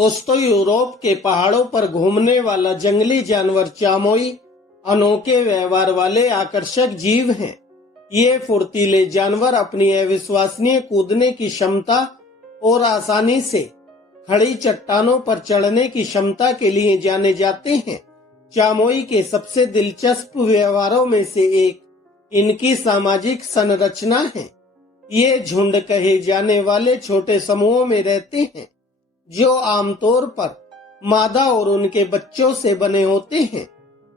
दोस्तों, यूरोप के पहाड़ों पर घूमने वाला जंगली जानवर चामोई अनोखे व्यवहार वाले आकर्षक जीव हैं। ये फुर्तीले जानवर अपनी अविश्वसनीय कूदने की क्षमता और आसानी से खड़ी चट्टानों पर चढ़ने की क्षमता के लिए जाने जाते हैं। चामोई के सबसे दिलचस्प व्यवहारों में से एक इनकी सामाजिक संरचना है। ये झुंड कहे जाने वाले छोटे समूहों में रहते हैं, जो आमतौर पर मादा और उनके बच्चों से बने होते हैं।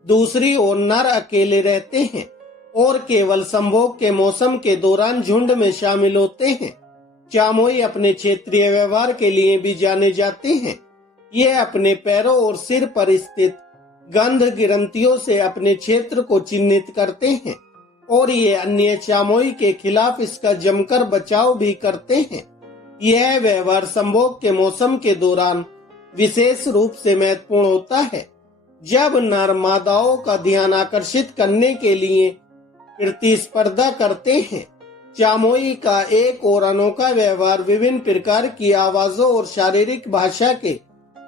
दूसरी ओर नर अकेले रहते हैं और केवल संभोग के मौसम के दौरान झुंड में शामिल होते हैं। चामोई अपने क्षेत्रीय व्यवहार के लिए भी जाने जाते हैं। ये अपने पैरों और सिर पर स्थित गंध ग्रंथियों से अपने क्षेत्र को चिन्हित करते हैं और ये अन्य चामोई के खिलाफ इसका जमकर बचाव भी करते हैं। यह व्यवहार संभोग के मौसम के दौरान विशेष रूप से महत्वपूर्ण होता है, जब नर मादाओं का ध्यान आकर्षित करने के लिए प्रतिस्पर्धा करते हैं। चामोई का एक और अनोखा व्यवहार विभिन्न प्रकार की आवाजों और शारीरिक भाषा के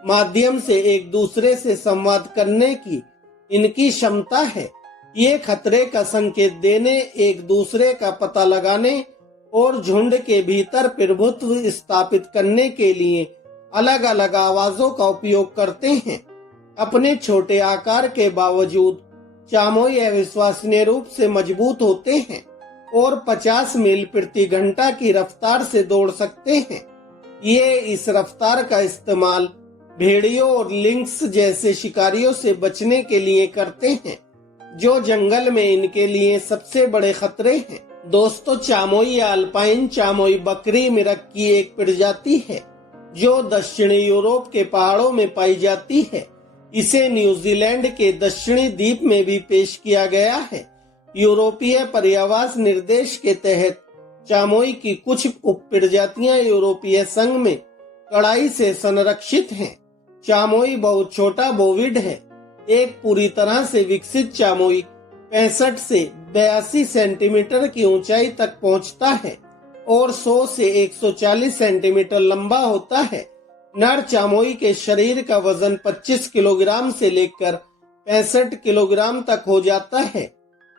माध्यम से एक दूसरे से संवाद करने की इनकी क्षमता है। ये खतरे का संकेत देने, एक दूसरे का पता लगाने और झुंड के भीतर प्रभुत्व स्थापित करने के लिए अलग अलग आवाजों का उपयोग करते हैं। अपने छोटे आकार के बावजूद चामोई अविश्वसनीय रूप से मजबूत होते हैं और 50 मील प्रति घंटा की रफ्तार से दौड़ सकते हैं। ये इस रफ्तार का इस्तेमाल भेड़ियों और लिंक्स जैसे शिकारियों से बचने के लिए करते हैं, जो जंगल में इनके लिए सबसे बड़े खतरे हैं। दोस्तों, चामोई या अल्पाइन चामोई बकरी मिरग की एक प्रजाति है, जो दक्षिणी यूरोप के पहाड़ों में पाई जाती है। इसे न्यूजीलैंड के दक्षिणी द्वीप में भी पेश किया गया है। यूरोपीय पर्यावरण निर्देश के तहत चामोई की कुछ उपप्रजातियां यूरोपीय संघ में कड़ाई से संरक्षित हैं। चामोई बहुत छोटा बोविड है। एक पूरी तरह से विकसित चामोई 65 से 82 सेंटीमीटर की ऊंचाई तक पहुंचता है और 100 से 140 सेंटीमीटर लंबा होता है। नर चामोई के शरीर का वजन 25 किलोग्राम से लेकर 65 किलोग्राम तक हो जाता है।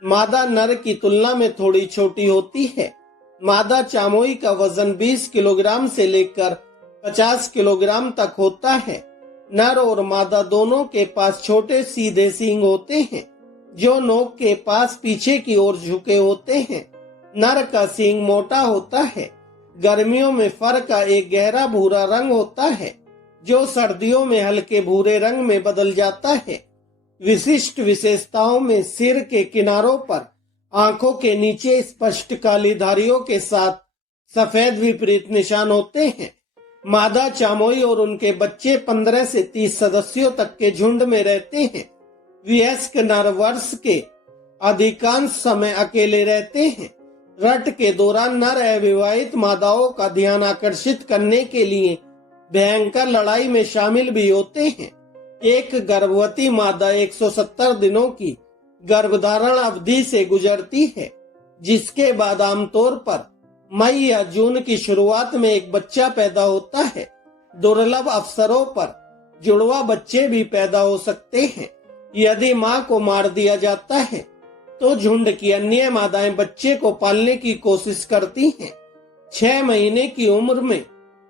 मादा नर की तुलना में थोड़ी छोटी होती है। मादा चामोई का वजन 20 किलोग्राम से लेकर 50 किलोग्राम तक होता है। नर और मादा दोनों के पास छोटे सीधे सींग होते हैं, जो नोक के पास पीछे की ओर झुके होते हैं। नर का सींग मोटा होता है। गर्मियों में फर का एक गहरा भूरा रंग होता है, जो सर्दियों में हल्के भूरे रंग में बदल जाता है। विशिष्ट विशेषताओं में सिर के किनारों पर आंखों के नीचे स्पष्ट काली धारियों के साथ सफेद विपरीत निशान होते हैं। मादा चामोई और उनके बच्चे 15 से 30 सदस्यों तक के झुंड में रहते हैं। वयस्क नर वर्ष के अधिकांश समय अकेले रहते हैं। रट के दौरान नर अविवाहित मादाओं का ध्यान आकर्षित करने के लिए भयंकर लड़ाई में शामिल भी होते हैं। एक गर्भवती मादा 170 दिनों की गर्भधारण अवधि से गुजरती है, जिसके बाद आमतौर पर मई या जून की शुरुआत में एक बच्चा पैदा होता है। दुर्लभ अवसरों पर जुड़वा बच्चे भी पैदा हो सकते हैं। यदि मां को मार दिया जाता है, तो झुंड की अन्य मादाएं बच्चे को पालने की कोशिश करती हैं। 6 महीने की उम्र में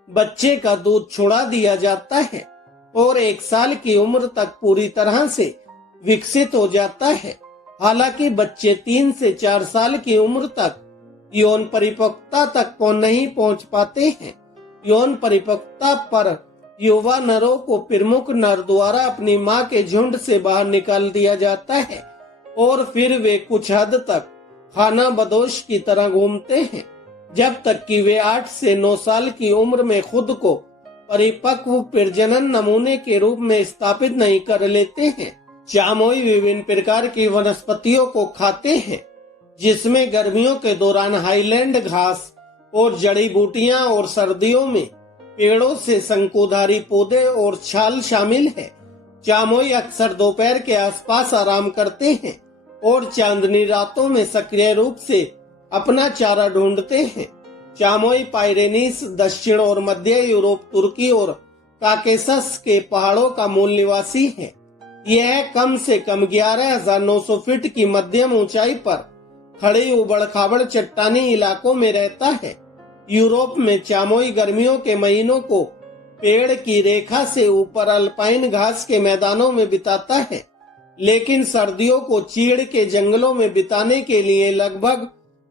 बच्चे का दूध छुड़ा दिया जाता है और 1 साल की उम्र तक पूरी तरह से विकसित हो जाता है। हालांकि बच्चे 3 से 4 साल की उम्र तक यौन परिपक्वता तक नहीं पहुंच पाते हैं। यौन परिपक्वता पर युवा नरों को प्रमुख नर द्वारा अपनी मां के झुंड से बाहर निकाल दिया जाता है और फिर वे कुछ हद तक खाना बदोश की तरह घूमते हैं, जब तक कि वे 8 से 9 साल की उम्र में खुद को परिपक्व प्रजनन नमूने के रूप में स्थापित नहीं कर लेते हैं। चामोई विभिन्न प्रकार की वनस्पतियों को खाते हैं, जिसमें गर्मियों के दौरान हाईलैंड घास और जड़ी बूटियां और सर्दियों में पेड़ों से शंकुधारी पौधे और छाल शामिल है। चामोई अक्सर दोपहर के आसपास आराम करते हैं और चांदनी रातों में सक्रिय रूप से अपना चारा ढूंढते हैं। चामोई पाइरेनीस दक्षिण और मध्य यूरोप, तुर्की और काकेशस के पहाड़ों का मूल निवासी है। यह कम से कम 11,900 फीट की मध्यम ऊंचाई पर खड़े उबड़ खाबड़ चट्टानी इलाकों में रहता है। यूरोप में चामोई गर्मियों के महीनों को पेड़ की रेखा से ऊपर अल्पाइन घास के मैदानों में बिताता है, लेकिन सर्दियों को चीड़ के जंगलों में बिताने के लिए लगभग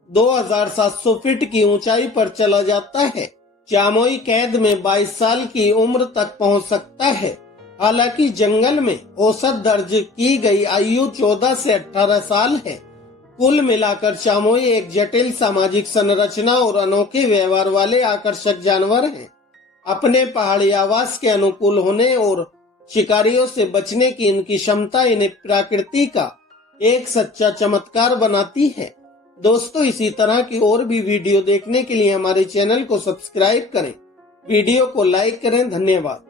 2,700 फीट की ऊंचाई पर चला जाता है। चामोई कैद में 22 साल की उम्र तक पहुंच सकता है। हालांकि जंगल में औसत दर्ज की गई आयु 14 से 18 साल है। कुल मिलाकर चामोई एक जटिल सामाजिक संरचना और अनोखे व्यवहार वाले आकर्षक जानवर हैं। अपने पहाड़ी आवास के अनुकूल होने और शिकारियों से बचने की इनकी क्षमता इन्हें प्रकृति का एक सच्चा चमत्कार बनाती है। दोस्तों, इसी तरह की और भी वीडियो देखने के लिए हमारे चैनल को सब्सक्राइब करें, वीडियो को लाइक करें। धन्यवाद।